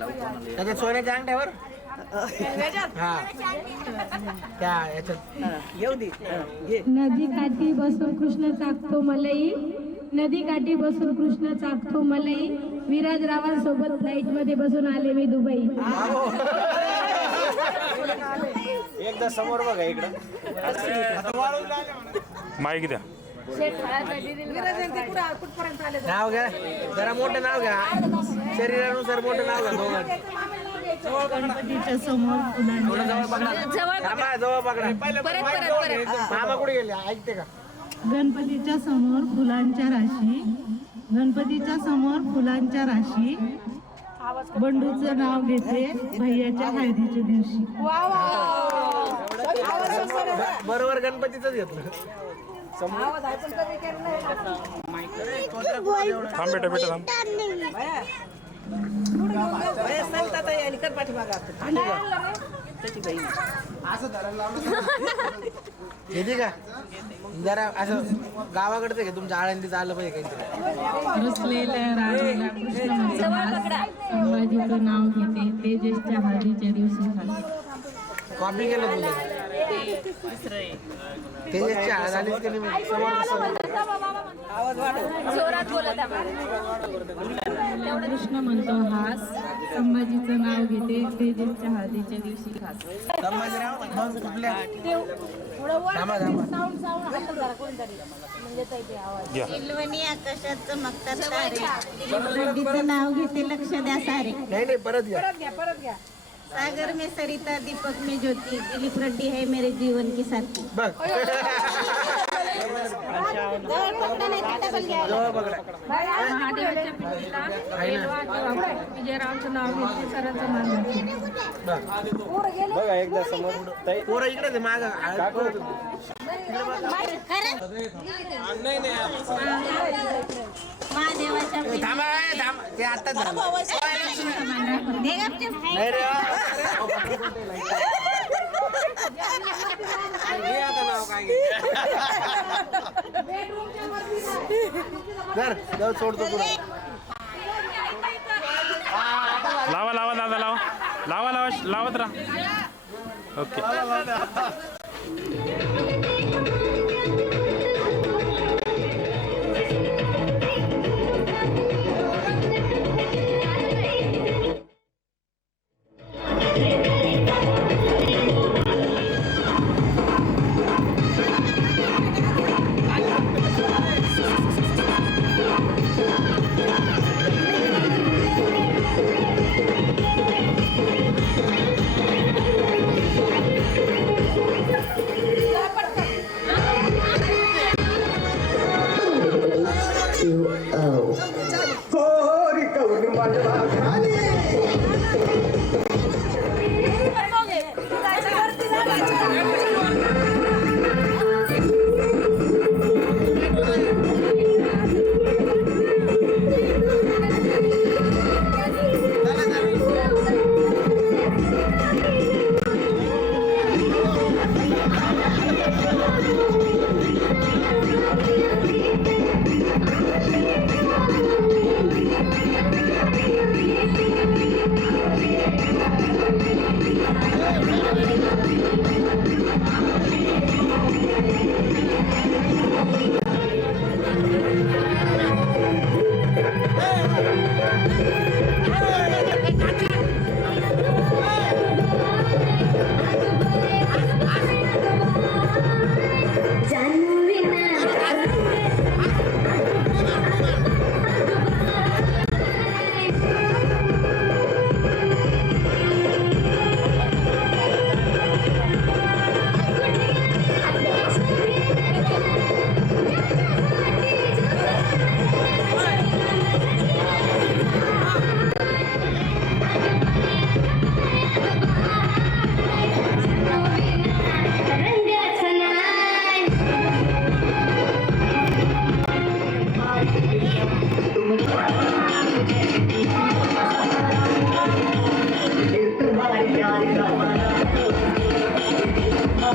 त्याच्या सोन्याच्या अंगठ्यावर हा त्या याच्यात येऊ दे. नदी काठी बसून कृष्ण चाकतो मलई, नदी काठी बसून कृष्ण चाकतो मलई, विराजरावांसोबत फ्लाईट मध्ये बसून आले मी दुबई. एकदा समोर बघा इकडं माईक द्या. नाव घ्या जरा मोठं नाव घ्या शरीरानुसार मोठं नाव घ्या दोघांचं. गणपतीच्या समोर जवळ पकडा मामा कुठे गेले ऐकते का. गणपतीच्या समोर फुलांच्या राशी, गणपतीच्या समोर फुलांच्या राशी, बंडूचं नाव घेते भैयाच्या हळदीच्या दिवशी. बरोबर गणपतीच घेतलं. थांब बेटा बेटा थांब. येते का जरा असं गावाकडचं घे तुमच्या आळंदीचं आलं पाहिजे काहीतरी. रुसलेल्या राणीला कृष्ण म्हणतो, संभाजीचं नाव घेते तेजसच्या हळदीच्या दिवशी. कॉपी केलं तुझं तेजसची हळद आलीच की नाही समोर कृष्ण म्हणतो हास, संभाजीचं नाव घेते तेजसच्या हळदीच्या दिवशी खास. संभाजीराव मग कुठल्या थांबा या. सिलवणी आकाशात चमकतात तारे, नदीचं नाव घेते लक्ष द्या सारे. नाही परत घ्या. सागर में सरिता दीपक में ज्योति, दिलीप रेड्डी है मेरे जीवन की साथी. बघ जवळ पकडा. महादेवाच्या पिंडीला विजयरावांचं नाव घेते सरांचं मान घेते. बघा एकदा समोर पोरं इकडे माग महादेवाच्या थांबा थांबा ते आताच झालं. दे गपचूप. नाही रे हे आता नाव काय घर जाऊ सोडतो तुला. लावा लावा दादा लावा लावा लावा लावत राहा. ओके.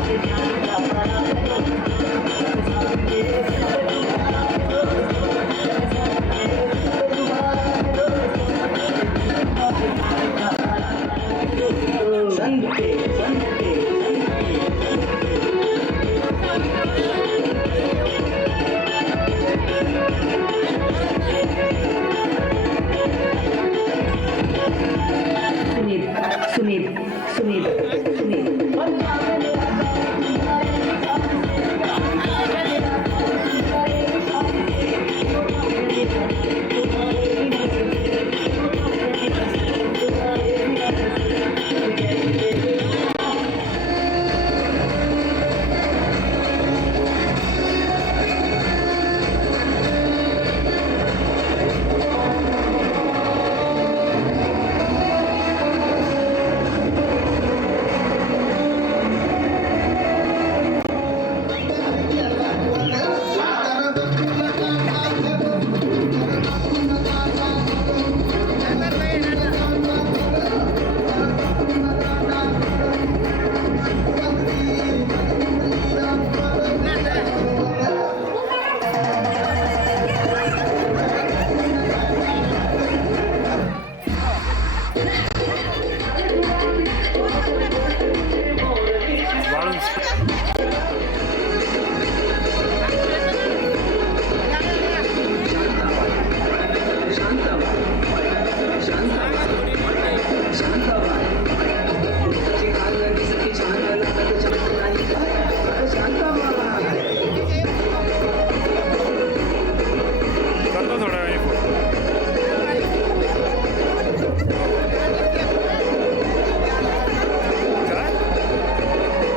It's